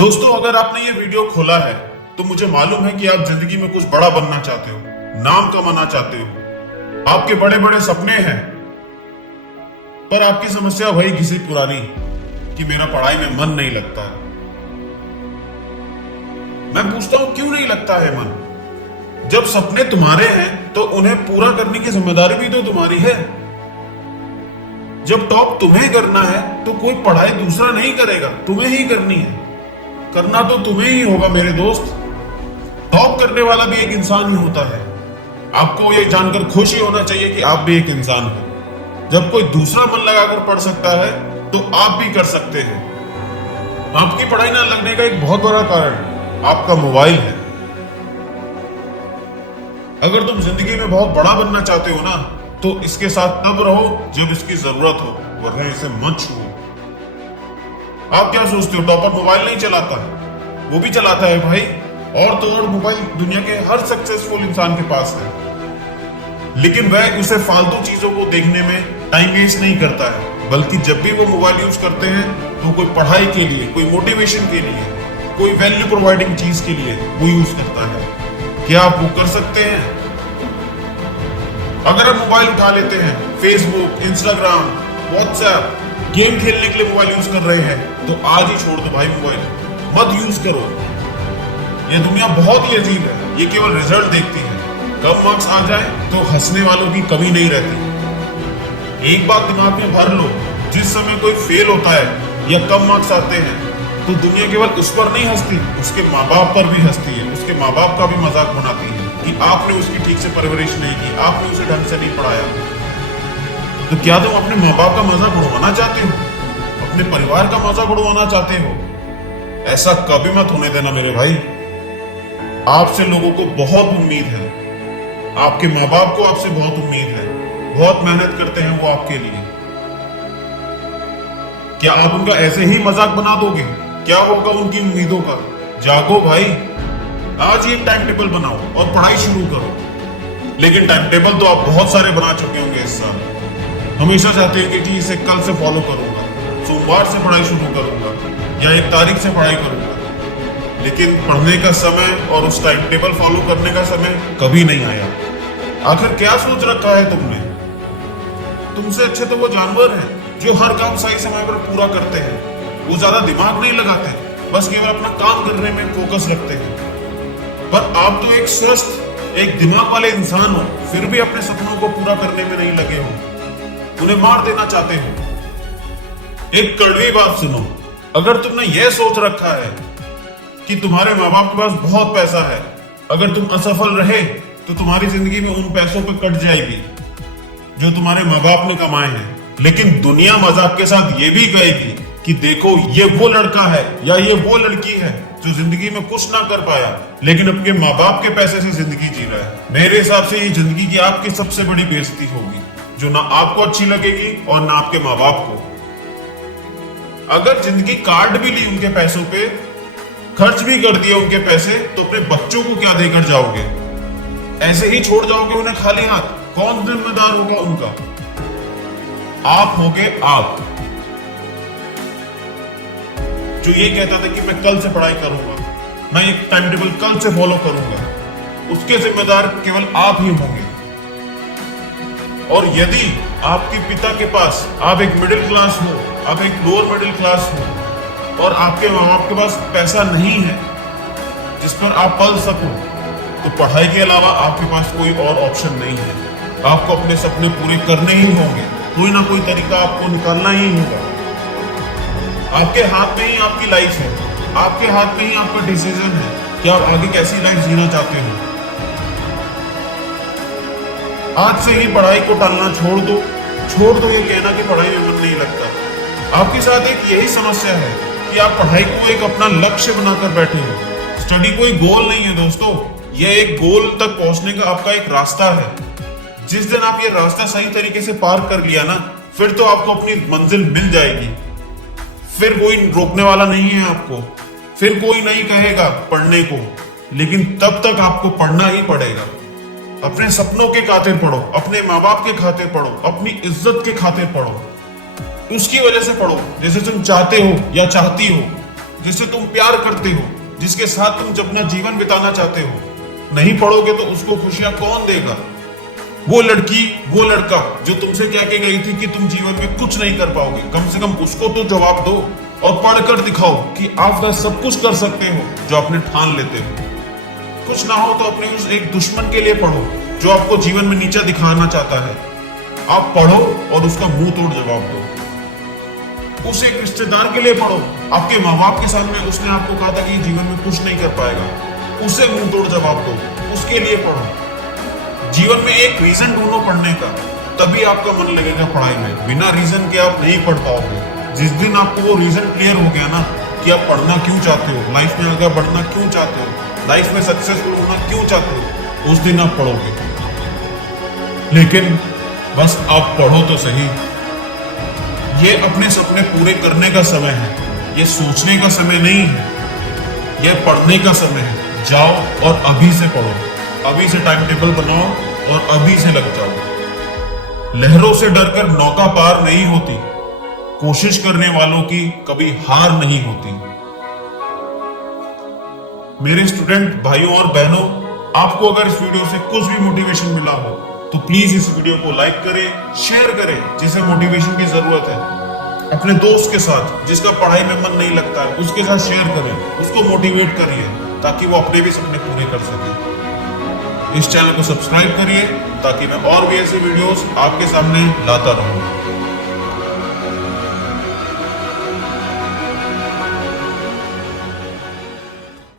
दोस्तों, अगर आपने ये वीडियो खोला है तो मुझे मालूम है कि आप जिंदगी में कुछ बड़ा बनना चाहते हो, नाम कमाना चाहते हो, आपके बड़े बड़े सपने हैं। पर आपकी समस्या वही घिसी पुरानी कि मेरा पढ़ाई में मन नहीं लगता है। मैं पूछता हूं क्यों नहीं लगता है मन? जब सपने तुम्हारे हैं तो उन्हें पूरा करने की जिम्मेदारी भी तो तुम्हारी है। जब टॉप तुम्हें करना है तो कोई पढ़ाई दूसरा नहीं करेगा, तुम्हें ही करनी है। करना तो तुम्हें ही होगा मेरे दोस्त। टॉप करने वाला भी एक इंसान ही होता है। आपको ये जानकर खुशी होना चाहिए कि आप भी एक इंसान हो। जब कोई दूसरा मन लगाकर पढ़ सकता है तो आप भी कर सकते हैं। आपकी पढ़ाई ना लगने का एक बहुत बड़ा कारण आपका मोबाइल है। अगर तुम जिंदगी में बहुत बड़ा बनना चाहते हो ना, तो इसके साथ तब रहो जब इसकी जरूरत हो, वरना इसे मत छुओ। आप क्या सोचते हो टॉपर मोबाइल नहीं चलाता? वो भी चलाता है भाई। और तो और मोबाइल दुनिया के हर सक्सेसफुल इंसान के पास है, लेकिन वह उसे फालतू चीजों को देखने में टाइम वेस्ट नहीं करता है, बल्कि जब भी वो मोबाइल यूज करते हैं तो कोई पढ़ाई के लिए, कोई मोटिवेशन के लिए, कोई वैल्यू प्रोवाइडिंग चीज के लिए वो यूज करता है। क्या आप वो कर सकते हैं? अगर आप मोबाइल उठा लेते हैं, फेसबुक, इंस्टाग्राम, व्हाट्सएप, गेम खेलने के लिए मोबाइल यूज कर रहे हैं, तो आज ही छोड़ दो भाई, मोबाइल मत यूज करो। ये दुनिया बहुत ही अजीब है, ये केवल रिजल्ट देखती है। कम मार्क्स आ जाए तो हंसने वालों की कमी नहीं रहती। एक बात दिमाग में भर लो, जिस समय कोई फेल होता है या कम मार्क्स आते हैं तो दुनिया केवल उस पर नहीं हंसती, उसके माँ बाप पर भी हंसती है। उसके माँ बाप का भी मजाक बनाती है कि आपने उसकी ठीक से परवरिश नहीं की, आपने उसे ढंग से नहीं पढ़ाया। तो क्या तुम अपने माँ बाप का मजाक उड़वाना चाहते हो? अपने परिवार का मजाक उड़वाना चाहते हो? ऐसा कभी मत होने देना मेरे भाई। आपसे लोगों को बहुत उम्मीद है, आपके माँ बाप को आपसे बहुत उम्मीद है, बहुत मेहनत करते हैं वो आपके लिए। क्या आप उनका ऐसे ही मजाक बना दोगे? क्या होगा उनकी उम्मीदों का? जागो भाई, आज ही एक टाइम टेबल बनाओ और पढ़ाई शुरू करो। लेकिन टाइम टेबल तो आप बहुत सारे बना चुके होंगे इस साल। हमेशा चाहते हैं कि इसे कल से फॉलो करूंगा, सोमवार से पढ़ाई शुरू करूंगा या 1 तारीख से पढ़ाई करूंगा, लेकिन पढ़ने का समय और उस टाइम टेबल फॉलो करने का समय कभी नहीं आया। आखिर क्या सोच रखा है तुमने? तुमसे अच्छे तो वो जानवर हैं जो हर काम सही समय पर पूरा करते हैं। वो ज्यादा दिमाग नहीं लगाते, बस केवल अपना काम करने में फोकस रखते हैं। पर आप तो एक स्वस्थ, एक दिमाग वाले इंसान हो, फिर भी अपने सपनों को पूरा करने में नहीं लगे हो, उन्हें मार देना चाहते हो। एक कड़वी बात सुनो, अगर तुमने यह सोच रखा है कि तुम्हारे माँ बाप के पास बहुत पैसा है, अगर तुम असफल रहे तो तुम्हारी जिंदगी में उन पैसों पे कट जाएगी जो तुम्हारे माँ बाप ने कमाए हैं। लेकिन दुनिया मजाक के साथ ये भी कहेगी कि देखो ये वो लड़का है या ये वो लड़की है जो जिंदगी में कुछ ना कर पाया, लेकिन अपने माँ बाप के पैसे से जिंदगी जी रहा है। मेरे हिसाब से ये जिंदगी की आपकी सबसे बड़ी बेइज्जती होगी, जो ना आपको अच्छी लगेगी और ना आपके माँ बाप को। अगर जिंदगी काट भी ली उनके पैसों पे, खर्च भी कर दिए उनके पैसे, तो अपने बच्चों को क्या देकर जाओगे? ऐसे ही छोड़ जाओगे उन्हें खाली हाथ? कौन जिम्मेदार होगा उनका? आप होगे आप, जो ये कहता था कि मैं कल से पढ़ाई करूंगा, मैं एक टाइम टेबल कल से फॉलो करूंगा। उसके जिम्मेदार केवल आप ही होंगे। और यदि आपके पिता के पास, आप एक मिडिल क्लास हो, आप एक लोअर मिडिल क्लास हो और आपके माँ बाप के पास पैसा नहीं है जिस पर आप पल सको, तो पढ़ाई के अलावा आपके पास कोई और ऑप्शन नहीं है। आपको अपने सपने पूरे करने ही होंगे, कोई ना कोई तरीका आपको निकालना ही होगा। आपके हाथ में ही आपकी लाइफ है, आपके हाथ में ही आपका डिसीजन है कि आप आगे कैसी लाइफ जीना चाहते हो। आज से ही पढ़ाई को टालना छोड़ दो ये कहना कि पढ़ाई में मन नहीं लगता। आपके साथ एक यही समस्या है कि आप पढ़ाई को एक अपना लक्ष्य बनाकर बैठे हो। स्टडी कोई गोल नहीं है दोस्तों, यह एक गोल तक पहुंचने का आपका एक रास्ता है। जिस दिन आप ये रास्ता सही तरीके से पार कर लिया ना, फिर तो आपको अपनी मंजिल मिल जाएगी। फिर कोई रोकने वाला नहीं है आपको, फिर कोई नहीं कहेगा पढ़ने को, लेकिन तब तक आपको पढ़ना ही पड़ेगा। अपने सपनों के खातिर पढ़ो, अपने माँ बाप के खातिर पढ़ो, अपनी इज्जत के खातिर पढ़ो, उसकी वजह से पढ़ो जैसे तुम चाहते हो या चाहती हो। जिससे तुम प्यार करते हो, जिसके साथ तुम अपना जीवन बिताना चाहते हो। नहीं पढ़ोगे तो उसको खुशियां कौन देगा? वो लड़की, वो लड़का जो तुमसे कह के गई थी कि तुम जीवन में कुछ नहीं कर पाओगे, कम से कम उसको तो जवाब दो और पढ़कर दिखाओ कि आप वह सब कुछ कर सकते हो जो आपने ठान लेते हो। कुछ ना हो तो अपने उस एक दुश्मन के लिए पढ़ो जो आपको जीवन में नीचा दिखाना चाहता है। आप पढ़ो और उसका मुंह तोड़ जवाब दो। उस एक रिश्तेदार के लिए पढ़ो, आपके माँ बाप के सामने उसने आपको कहा था कि जीवन में कुछ नहीं कर पाएगा, उसे मुंह तोड़ जवाब दो, उसके लिए पढ़ो। जीवन में एक रीजन ढूंढो पढ़ने का, तभी आपका मन लगेगा पढ़ाई में। बिना रीजन के आप नहीं पढ़ पाओगे। जिस दिन आपको वो रीजन क्लियर हो गया ना कि आप पढ़ना क्यों चाहते हो, लाइफ में आगे बढ़ना क्यों चाहते हो, लाइफ में सक्सेसफुल होना क्यों चाहते हो, उस दिन आप पढ़ोगे। लेकिन बस आप पढ़ो तो सही। ये अपने सपने पूरे करने का समय है, ये सोचने का समय नहीं है, यह पढ़ने का समय है। जाओ और अभी से पढ़ो, अभी से टाइम टेबल बनाओ और अभी से लग जाओ। लहरों से डरकर नौका पार नहीं होती, कोशिश करने वालों की कभी हार नहीं होती। मेरे स्टूडेंट भाइयों और बहनों, आपको अगर इस वीडियो से कुछ भी मोटिवेशन मिला हो तो प्लीज इस वीडियो को लाइक करें, शेयर करें, जिसे मोटिवेशन की जरूरत है। अपने दोस्त के साथ जिसका पढ़ाई में मन नहीं लगता है, उसके साथ शेयर करें, उसको मोटिवेट करिए ताकि वो अपने भी सपने पूरे कर सके। इस चैनल को सब्सक्राइब करिए ताकि मैं और भी ऐसी वीडियोस आपके सामने लाता रहूं।